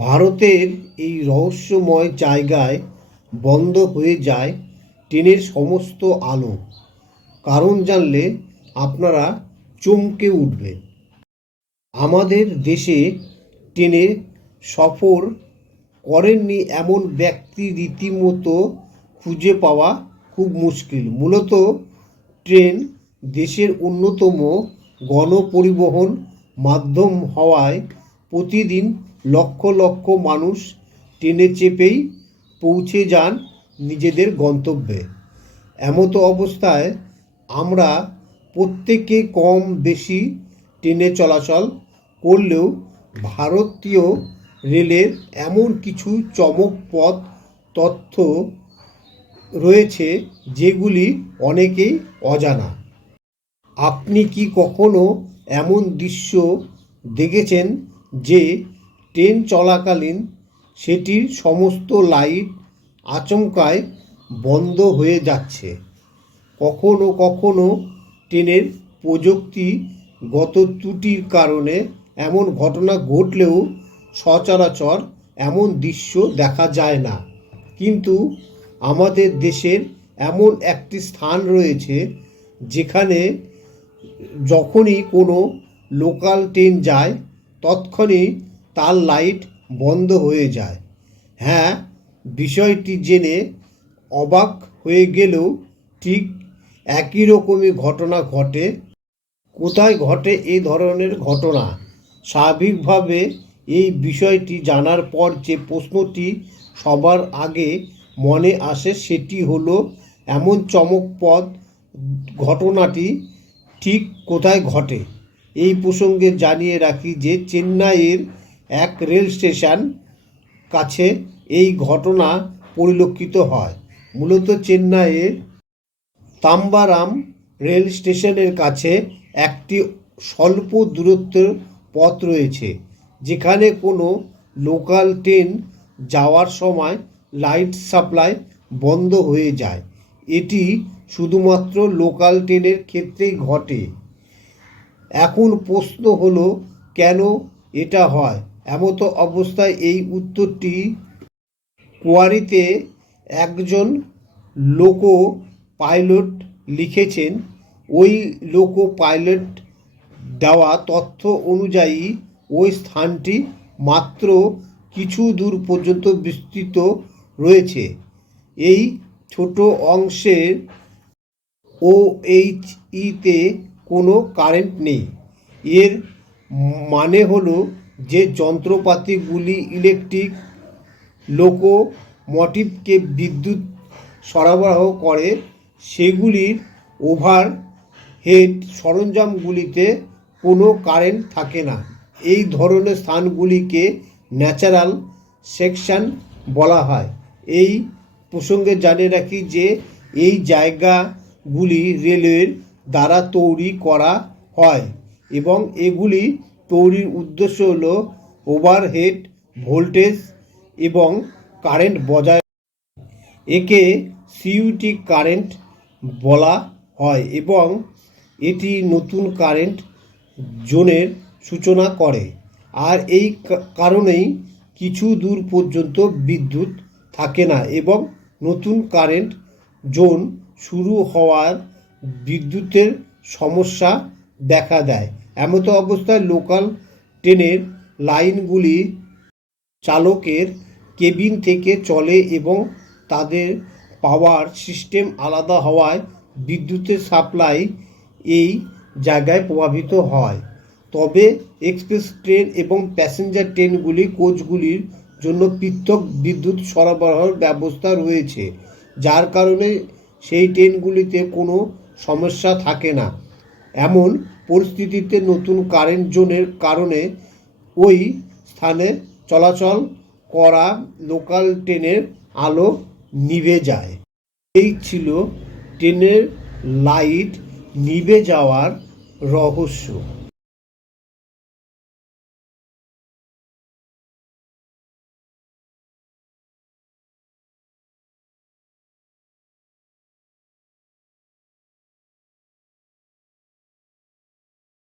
ভারতের এই রহস্যময় জায়গায় বন্ধ হয়ে যায় ট্রেনের সমস্ত আলো। কারণ জানলে আপনারা চমকে উঠবেন। আমাদের দেশে ট্রেনে সফর করেননি এমন ব্যক্তি রীতিমতো খুঁজে পাওয়া খুব মুশকিল। মূলত ট্রেন দেশের অন্যতম গণপরিবহন মাধ্যম হওয়ায় প্রতিদিন লক্ষ লক্ষ মানুষ ট্রেনে চেপেই পৌঁছে যান নিজেদের গন্তব্যে। এমতো অবস্থায় আমরা প্রত্যেকে কম বেশি ট্রেনে চলাচল করলেও ভারতীয় রেলের এমন কিছু চমকপদ তথ্য রয়েছে যেগুলি অনেকেই অজানা। আপনি কি কখনো এমন দৃশ্য দেখেছেন যে ট্রেন চলাকালীন সেটির সমস্ত লাইট আচমকায় বন্ধ হয়ে যাচ্ছে। কখনো কখনো ট্রেনের প্রযুক্তিগত ত্রুটির কারণে এমন ঘটনা ঘটলেও সচরাচর এমন দৃশ্য দেখা যায় না। কিন্তু আমাদের দেশের এমন একটি স্থান রয়েছে যেখানে যখনই কোনো লোকাল ট্রেন যায় তৎক্ষণই তার লাইট বন্ধ হয়ে যায়। হ্যাঁ বিষয়টি জেনে অবাক হয়ে গেলেও ঠিক একই রকমই ঘটনা ঘটে। কোথায় ঘটে এই ধরনের ঘটনা? স্বাভাবিকভাবে এই বিষয়টি জানার পর যে প্রশ্নটি সবার আগে মনে আসে সেটি হলো, এমন চমকপদ ঘটনাটি ঠিক কোথায় ঘটে? এই প্রসঙ্গে জানিয়ে রাখি যে চেন্নাইয়ের এক রেল স্টেশন কাছে এই ঘটনা পরিলক্ষিত হয়। মূলত চেন্নাইয়ের তাম্বারাম রেল স্টেশনের কাছে একটি স্বল্প দূরত্বের পথ রয়েছে, যেখানে কোনো লোকাল ট্রেন যাওয়ার সময় লাইট সাপ্লাই বন্ধ হয়ে যায়। এটি শুধুমাত্র লোকাল ট্রেনের ক্ষেত্রেই ঘটে। এখন প্রশ্ন হলো, কেন এটা হয়? এমতো অবস্থায় এই উত্তরটি কোয়ারিতে একজন লোকো পাইলট লিখেছেন। ওই লোকো পাইলট দেওয়া তথ্য অনুযায়ী ওই স্থানটি মাত্র কিছু দূর পর্যন্ত বিস্তৃত রয়েছে। এই ছোট অংশের ও এইচ ইতে কোনো কারেন্ট নেই। এর মানে হলো যে যন্ত্রপাতিগুলি ইলেকট্রিক লোকোমোটিভকে বিদ্যুৎ সরবরাহ করে, সেগুলির ওভার হেড সরঞ্জামগুলিতে কোনো কারেন্ট থাকে না। এই ধরনের স্থানগুলিকে ন্যাচারাল সেকশন বলা হয়। এই প্রসঙ্গে জানিয়ে রাখি যে এই জায়গাগুলি রেলওয়ের দ্বারা তৈরি করা হয় এবং এগুলি তৈরির উদ্দেশ্য হলো ওভারহেড ভোল্টেজ এবং কারেন্ট বজায় একে সিইউটি কারেন্ট বলা হয় এবং এটি নতুন কারেন্ট জোনের সূচনা করে। আর এই কারণেই কিছু দূর পর্যন্ত বিদ্যুৎ থাকে না এবং নতুন কারেন্ট জোন শুরু হওয়ার বিদ্যুতের সমস্যা দেখা দেয়। এমতো অবস্থায় লোকাল ট্রেনের লাইনগুলি চালকের কেবিন থেকে চলে এবং তাদের পাওয়ার সিস্টেম আলাদা হওয়ায় বিদ্যুতের সাপ্লাই এই জায়গায় প্রভাবিত হয়। তবে এক্সপ্রেস ট্রেন এবং প্যাসেঞ্জার ট্রেনগুলি কোচগুলির জন্য পৃথক বিদ্যুৎ সরবরাহের ব্যবস্থা রয়েছে, যার কারণে সেই ট্রেনগুলিতে কোনো সমস্যা থাকে না। এমন পরিস্থিতিতে নতুন কারেন্ট জোনের কারণে ওই স্থানে চলাচল করা লোকাল ট্রেনের আলো নিভে যায়। এই ছিল ট্রেনের লাইট নিভে যাওয়ার রহস্য।